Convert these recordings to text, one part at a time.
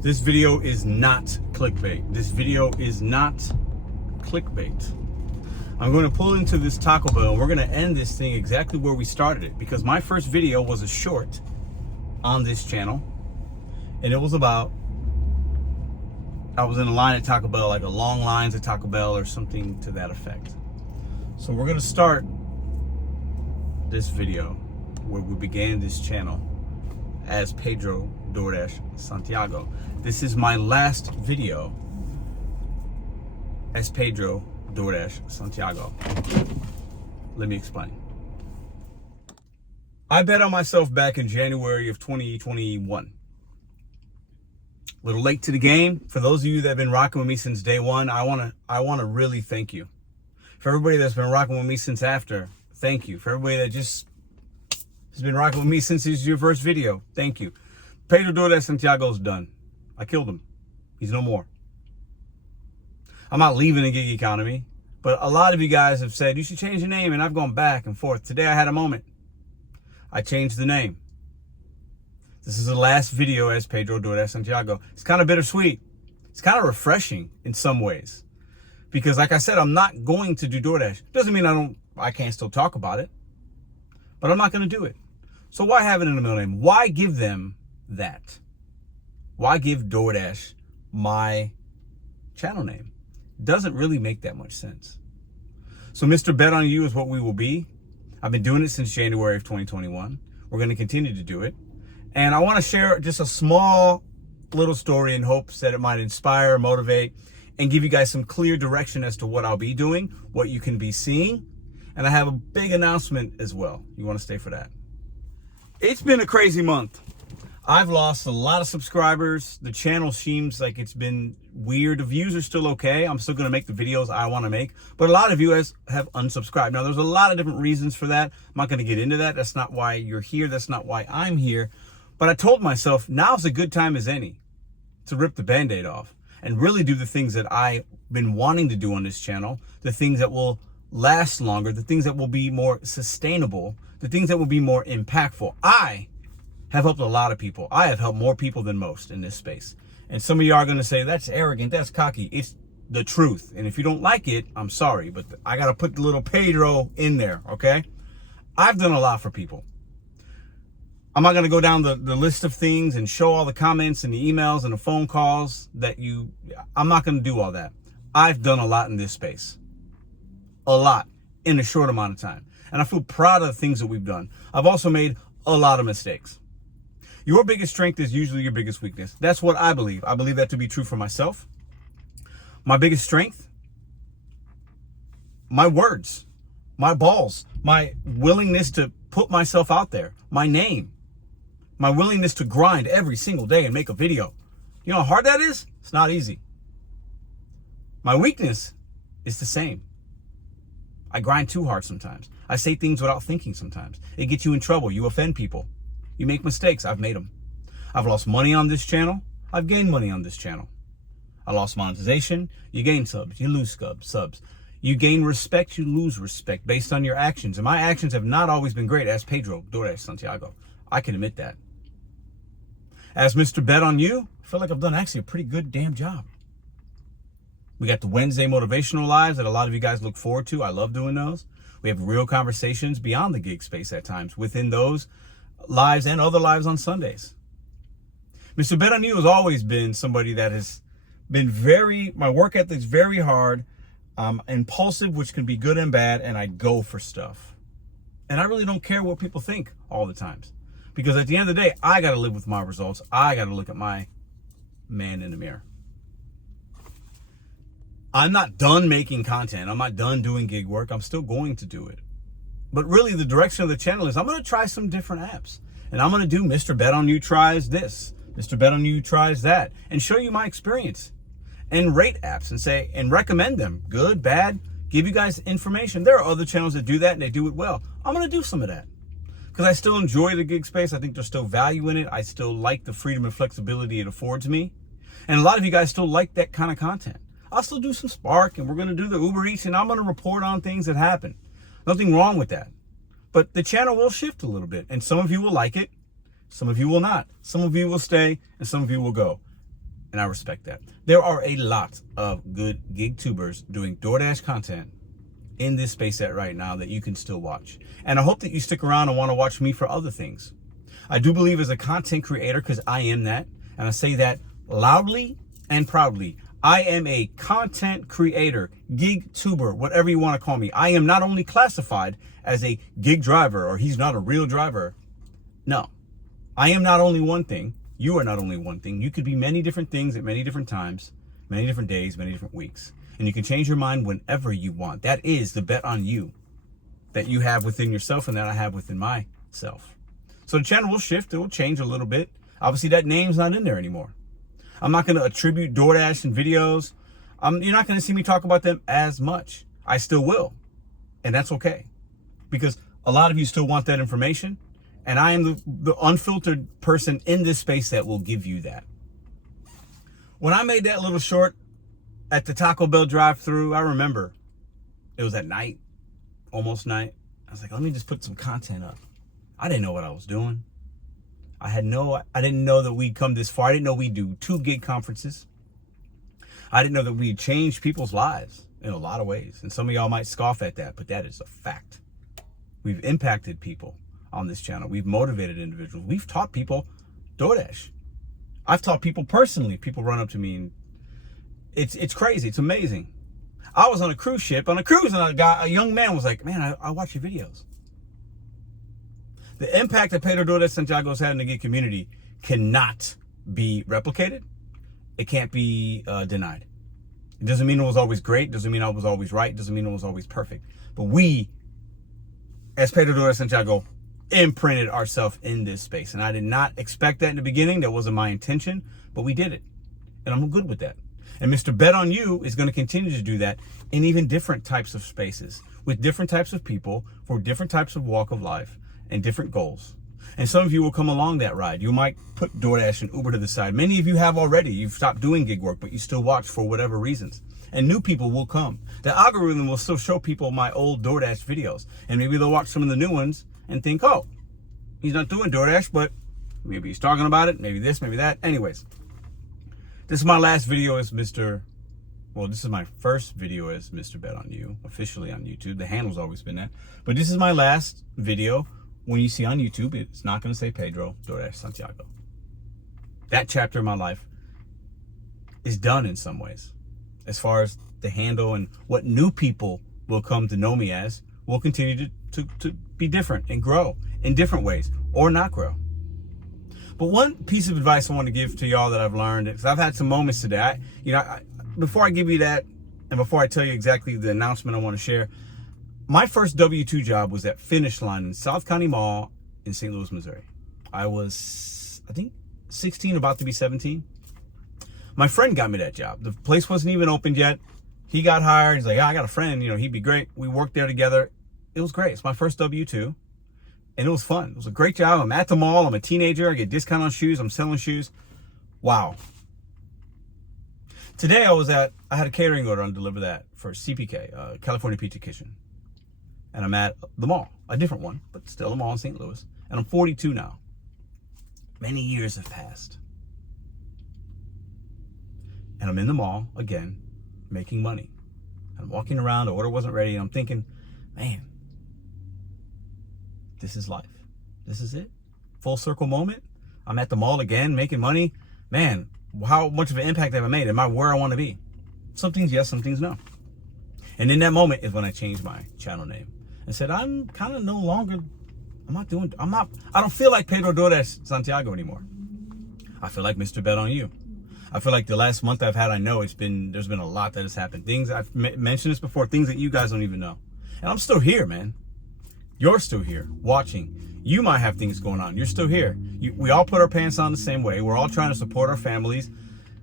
This video is not clickbait. This video is not clickbait. I'm going to pull into this Taco Bell. We're going to end this thing exactly where we started it, because my first video was a short on this channel, and it was about, I was in a line at Taco Bell, like a long lines at Taco Bell or something to that effect. So we're going to start this video where we began this channel as Pedro, DoorDash, Santiago. This is my last video as Pedro, DoorDash, Santiago. Let me explain. I bet on myself back in January of 2021. A little late to the game. For those of you that have been rocking with me since day one, I wanna really thank you. For everybody that's been rocking with me since after, thank you. For everybody that just has been rocking with me since this is your first video, thank you. Pedro, DoorDash, Santiago's done. I killed him. He's no more. I'm not leaving the gig economy, but a lot of you guys have said you should change your name, and I've gone back and forth. Today I had a moment. I changed the name. This is the last video as Pedro, DoorDash, Santiago. It's kind of bittersweet. It's kind of refreshing in some ways, because like I said, I'm not going to do DoorDash. Doesn't mean I can't still talk about it, but I'm not going to do it. So why have it in the middle name? Why give them that? Why give DoorDash my channel name? Doesn't really make that much sense. So Mr.BetonYou is what we will be. I've been doing it since January of 2021. We're going to continue to do it. And I want to share just a small little story in hopes that it might inspire, motivate, and give you guys some clear direction as to what I'll be doing, what you can be seeing. And I have a big announcement as well. You want to stay for that. It's been a crazy month. I've lost a lot of subscribers. The channel seems like it's been weird. The views are still okay. I'm still going to make the videos I want to make. But a lot of you guys have unsubscribed. Now, there's a lot of different reasons for that. I'm not going to get into that. That's not why you're here. That's not why I'm here. But I told myself now's a good time as any to rip the Band-Aid off and really do the things that I've been wanting to do on this channel, the things that will last longer, the things that will be more sustainable, the things that will be more impactful. I have helped a lot of people. I have helped more people than most in this space. And some of you are going to say, that's arrogant, that's cocky. It's the truth. And if you don't like it, I'm sorry, but I got to put the little Pedro in there, okay? I've done a lot for people. I'm not going to go down the list of things and show all the comments and the emails and the phone calls I'm not going to do all that. I've done a lot in this space. A lot in a short amount of time. And I feel proud of the things that we've done. I've also made a lot of mistakes. Your biggest strength is usually your biggest weakness. That's what I believe. I believe that to be true for myself. My biggest strength, my words, my balls, my willingness to put myself out there, my name, my willingness to grind every single day and make a video. You know how hard that is? It's not easy. My weakness is the same. I grind too hard sometimes. I say things without thinking sometimes. It gets you in trouble. You offend people. You make mistakes. I've made them. I've lost money on this channel. I've gained money on this channel. I lost monetization. You gain subs. You lose subs. You gain respect. You lose respect based on your actions. And my actions have not always been great as Pedro, DoorDash, Santiago. I can admit that. As Mr.BetonYou, I feel like I've done actually a pretty good damn job. We got the Wednesday motivational lives that a lot of you guys look forward to. I love doing those. We have real conversations beyond the gig space at times within those lives and other lives on Sundays. Mr.BetonYou has always been somebody that has been my work ethic's very hard, impulsive, which can be good and bad, and I go for stuff. And I really don't care what people think all the times. Because at the end of the day, I got to live with my results. I got to look at my man in the mirror. I'm not done making content. I'm not done doing gig work. I'm still going to do it. But really, the direction of the channel is I'm going to try some different apps. And I'm going to do Mr.BetonYou tries this, Mr.BetonYou tries that, and show you my experience. And rate apps and recommend them. Good, bad, give you guys information. There are other channels that do that and they do it well. I'm going to do some of that. Because I still enjoy the gig space. I think there's still value in it. I still like the freedom and flexibility it affords me. And a lot of you guys still like that kind of content. I'll still do some Spark, and we're going to do the Uber Eats, and I'm going to report on things that happen. Nothing wrong with that. But the channel will shift a little bit, and some of you will like it. Some of you will not. Some of you will stay, and some of you will go. And I respect that. There are a lot of good gig tubers doing DoorDash content in this space at right now that you can still watch. And I hope that you stick around and want to watch me for other things. I do believe as a content creator, because I am that, and I say that loudly and proudly, I am a content creator, gig tuber, whatever you want to call me. I am not only classified as a gig driver or he's not a real driver. No, I am not only one thing. You are not only one thing. You could be many different things at many different times, many different days, many different weeks. And you can change your mind whenever you want. That is the bet on you that you have within yourself and that I have within myself. So the channel will shift. It will change a little bit. Obviously, that name's not in there anymore. I'm not going to attribute DoorDash and videos. You're not going to see me talk about them as much. I still will. And that's okay. Because a lot of you still want that information. And I am the unfiltered person in this space that will give you that. When I made that little short at the Taco Bell drive-thru, I remember it was at night, almost night. I was like, let me just put some content up. I didn't know what I was doing. I didn't know that we'd come this far. I didn't know we'd do 2 gig conferences. I didn't know that we'd change people's lives in a lot of ways. And some of y'all might scoff at that, but that is a fact. We've impacted people on this channel. We've motivated individuals. We've taught people DoorDash. I've taught people personally. People run up to me and it's crazy. It's amazing. I was on a cruise ship, and a young man was like, man, I watch your videos. The impact that Pedro Santiago has had in the gig community cannot be replicated. It can't be denied. It doesn't mean it was always great. Doesn't mean I was always right. Doesn't mean it was always perfect. But we, as Pedro Santiago, imprinted ourselves in this space. And I did not expect that in the beginning. That wasn't my intention, but we did it. And I'm good with that. And Mr.BetonYou is going to continue to do that in even different types of spaces, with different types of people, for different types of walk of life, and different goals. And some of you will come along that ride. You might put DoorDash and Uber to the side. Many of you have already. You've stopped doing gig work, but you still watch for whatever reasons. And new people will come. The algorithm will still show people my old DoorDash videos. And maybe they'll watch some of the new ones and think, oh, he's not doing DoorDash, but maybe he's talking about it. Maybe this, maybe that. Anyways, this is my last video as this is my first video as Mr.BetonYou, officially on YouTube. The handle's always been that. But this is my last video. When you see on YouTube, it's not going to say Pedro Santiago. That chapter of my life is done in some ways. As far as the handle and what new people will come to know me as, will continue to be different and grow in different ways, or not grow. But one piece of advice I want to give to y'all that I've learned, because I've had some moments today. Before I give you that, and before I tell you exactly the announcement I want to share, my first W-2 job was at Finish Line in South County Mall in St. Louis, Missouri. I was, I think, 16, about to be 17. My friend got me that job. The place wasn't even opened yet. He got hired. He's like, I got a friend, he'd be great. We worked there together. It was great. It's my first W-2. And it was fun. It was a great job. I'm at the mall. I'm a teenager. I get discount on shoes. I'm selling shoes. Wow. Today I had a catering order on deliver that for CPK, California Pizza Kitchen. And I'm at the mall, a different one, but still a mall in St. Louis. And I'm 42 now. Many years have passed. And I'm in the mall again, making money. I'm walking around, the order wasn't ready, and I'm thinking, man, this is life. This is it. Full circle moment. I'm at the mall again, making money. Man, how much of an impact have I made? Am I where I want to be? Some things yes, some things no. And in that moment is when I changed my channel name and said, I'm kind of no longer, I don't feel like Pedro Santiago anymore. I feel like Mr.BetonYou. I feel like the last month I've had, there's been a lot that has happened. Things, I've mentioned this before, things that you guys don't even know. And I'm still here, man. You're still here watching. You might have things going on. You're still here. We all put our pants on the same way. We're all trying to support our families,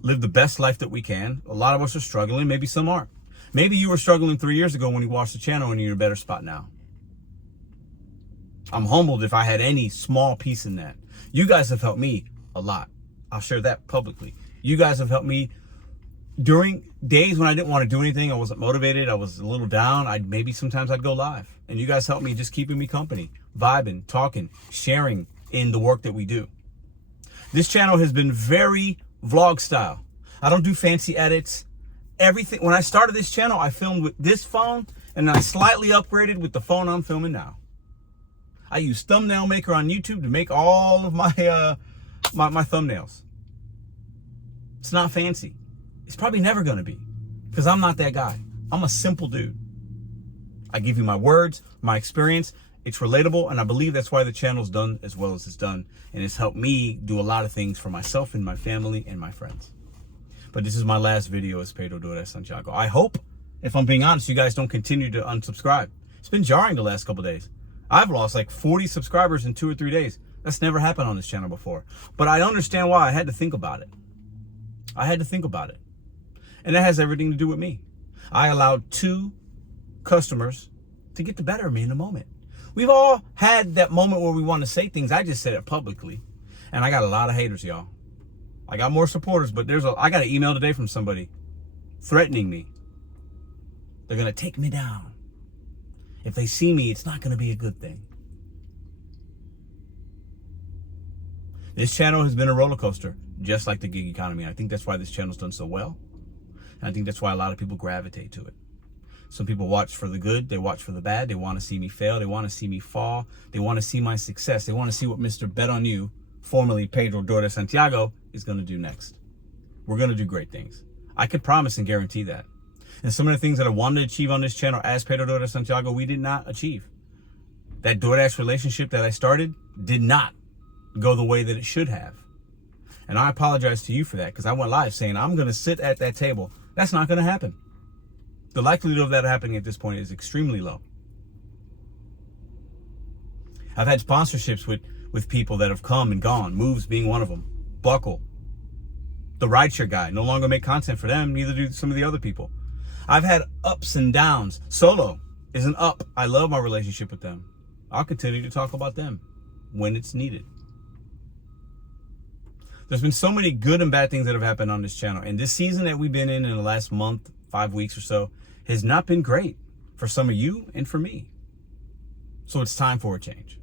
live the best life that we can. A lot of us are struggling. Maybe some aren't. Maybe you were struggling 3 years ago when you watched the channel and you're in a better spot now. I'm humbled if I had any small piece in that. You guys have helped me a lot. I'll share that publicly. You guys have helped me during days when I didn't want to do anything. I wasn't motivated. I was a little down. Sometimes I'd go live. And you guys helped me, just keeping me company, vibing, talking, sharing in the work that we do. This channel has been very vlog style. I don't do fancy edits. Everything, when I started this channel, I filmed with this phone, and I slightly upgraded with the phone I'm filming now. I use Thumbnail Maker on YouTube to make all of my my thumbnails. It's not fancy. It's probably never gonna be, because I'm not that guy. I'm a simple dude. I give you my words, my experience. It's relatable, and I believe that's why the channel's done as well as it's done, and it's helped me do a lot of things for myself and my family and my friends. But this is my last video as Pedro DoorDash Santiago. I hope, if I'm being honest, you guys don't continue to unsubscribe. It's been jarring the last couple days. I've lost like 40 subscribers in 2 or 3 days. That's never happened on this channel before. But I understand why. I had to think about it. I had to think about it. And that has everything to do with me. I allowed 2 customers to get the better of me in a moment. We've all had that moment where we want to say things. I just said it publicly. And I got a lot of haters, y'all. I got more supporters, but I got an email today from somebody threatening me. They're going to take me down. If they see me, it's not going to be a good thing. This channel has been a roller coaster, just like the gig economy. I think that's why this channel's done so well. And I think that's why a lot of people gravitate to it. Some people watch for the good, they watch for the bad, they want to see me fail, they want to see me fall, they want to see my success, they want to see what Mr.BetonYou, formerly Pedro DoorDash Santiago, is going to do next. We're going to do great things. I can promise and guarantee that. And some of the things that I wanted to achieve on this channel as Pedro DoorDash Santiago, we did not achieve. That DoorDash relationship that I started did not go the way that it should have. And I apologize to you for that, because I went live saying I'm going to sit at that table. That's not going to happen. The likelihood of that happening at this point is extremely low. I've had sponsorships with people that have come and gone, Moves being one of them. Buckle, the rideshare guy, no longer make content for them, neither do some of the other people. I've had ups and downs. Solo is an up. I love my relationship with them. I'll continue to talk about them when it's needed. There's been so many good and bad things that have happened on this channel. And this season that we've been in the last month, 5 weeks or so, has not been great for some of you and for me. So it's time for a change.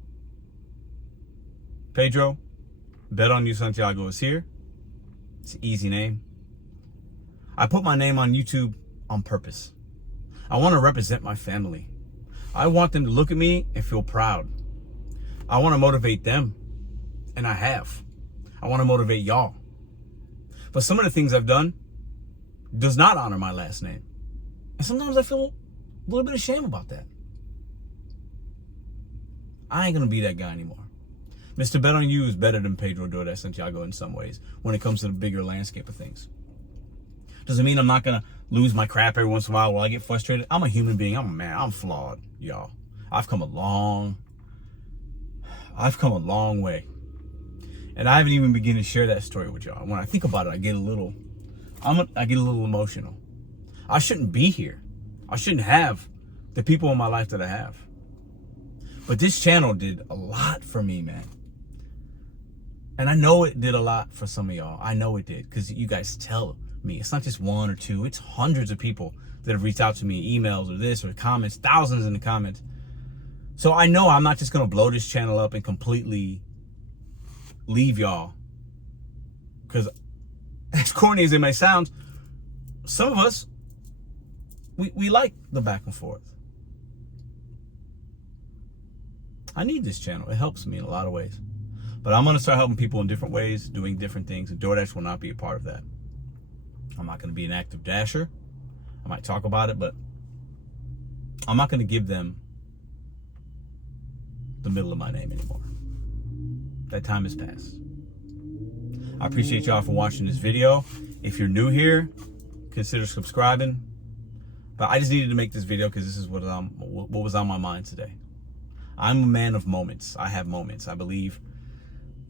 Pedro BetonYou Santiago is here. It's an easy name. I put my name on YouTube on purpose. I want to represent my family. I want them to look at me and feel proud. I want to motivate them, and I have. I want to motivate y'all. But some of the things I've done does not honor my last name. And sometimes I feel a little bit of shame about that. I ain't going to be that guy anymore. Mr.BetonYou is better than Pedro DoorDash Santiago in some ways when it comes to the bigger landscape of things. Doesn't mean I'm not going to lose my crap every once in a while while I get frustrated. I'm a human being. I'm a man. I'm flawed, y'all. I've come a long way. And I haven't even begun to share that story with y'all. When I think about it, I get a little emotional. I shouldn't be here. I shouldn't have the people in my life that I have. But this channel did a lot for me, man. And I know it did a lot for some of y'all. I know it did, because you guys tell me. It's not just 1 or 2. It's hundreds of people that have reached out to me, emails or this or comments, thousands in the comments. So I know I'm not just going to blow this channel up and completely leave y'all. Because as corny as it may sound, some of us, we like the back and forth. I need this channel. It helps me in a lot of ways. But I'm going to start helping people in different ways, doing different things, and DoorDash will not be a part of that. I'm not going to be an active dasher. I might talk about it, but I'm not going to give them the middle of my name anymore. That time has passed. I appreciate y'all for watching this video. If you're new here, consider subscribing. But I just needed to make this video because this is what was on my mind today. I'm a man of moments. I have moments. I believe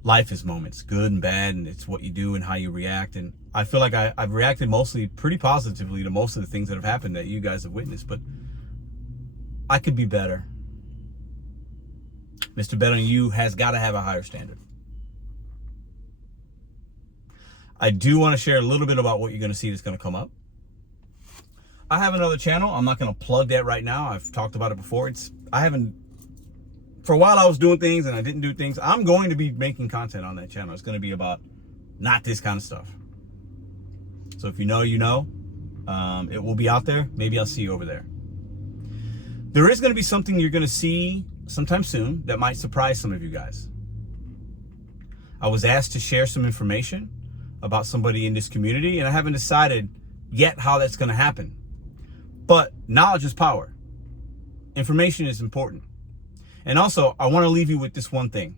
life is moments, good and bad, and it's what you do and how you react. And I feel like I've reacted mostly pretty positively to most of the things that have happened that you guys have witnessed, but I could be better. Mr.BetonYou has got to have a higher standard. I do want to share a little bit about what you're going to see that's going to come up. I have another channel. I'm not going to plug that right now. I've talked about it before. For a while I was doing things and I didn't do things. I'm going to be making content on that channel. It's going to be about not this kind of stuff. So if you know, you know. It will be out there. Maybe I'll see you over there. There is going to be something you're going to see sometime soon that might surprise some of you guys. I was asked to share some information about somebody in this community, and I haven't decided yet how that's going to happen. But knowledge is power. Information is important. And also, I want to leave you with this one thing.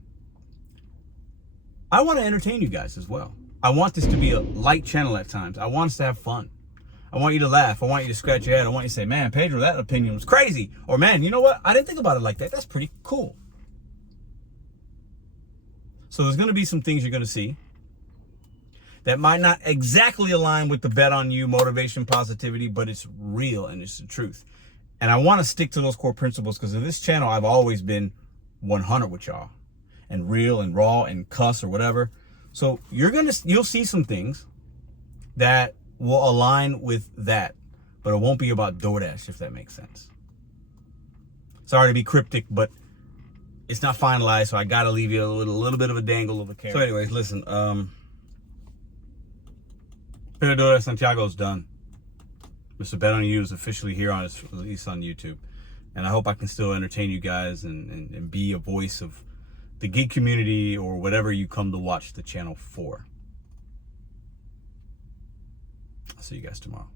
I want to entertain you guys as well. I want this to be a light channel at times. I want us to have fun. I want you to laugh. I want you to scratch your head. I want you to say, man, Pedro, that opinion was crazy. Or, man, you know what? I didn't think about it like that. That's pretty cool. So there's going to be some things you're going to see that might not exactly align with the Bet on You motivation, positivity, but it's real and it's the truth. And I want to stick to those core principles because in this channel, I've always been 100 with y'all and real and raw and cuss or whatever. So you'll see some things that will align with that, but it won't be about DoorDash, if that makes sense. Sorry to be cryptic, but it's not finalized, so I got to leave you a little bit of a dangle of a carrot. So anyways, listen, Pedro Santiago is done. Mr.BetonYou is officially here on its release on YouTube. And I hope I can still entertain you guys and be a voice of the gig community or whatever you come to watch the channel for. I'll see you guys tomorrow.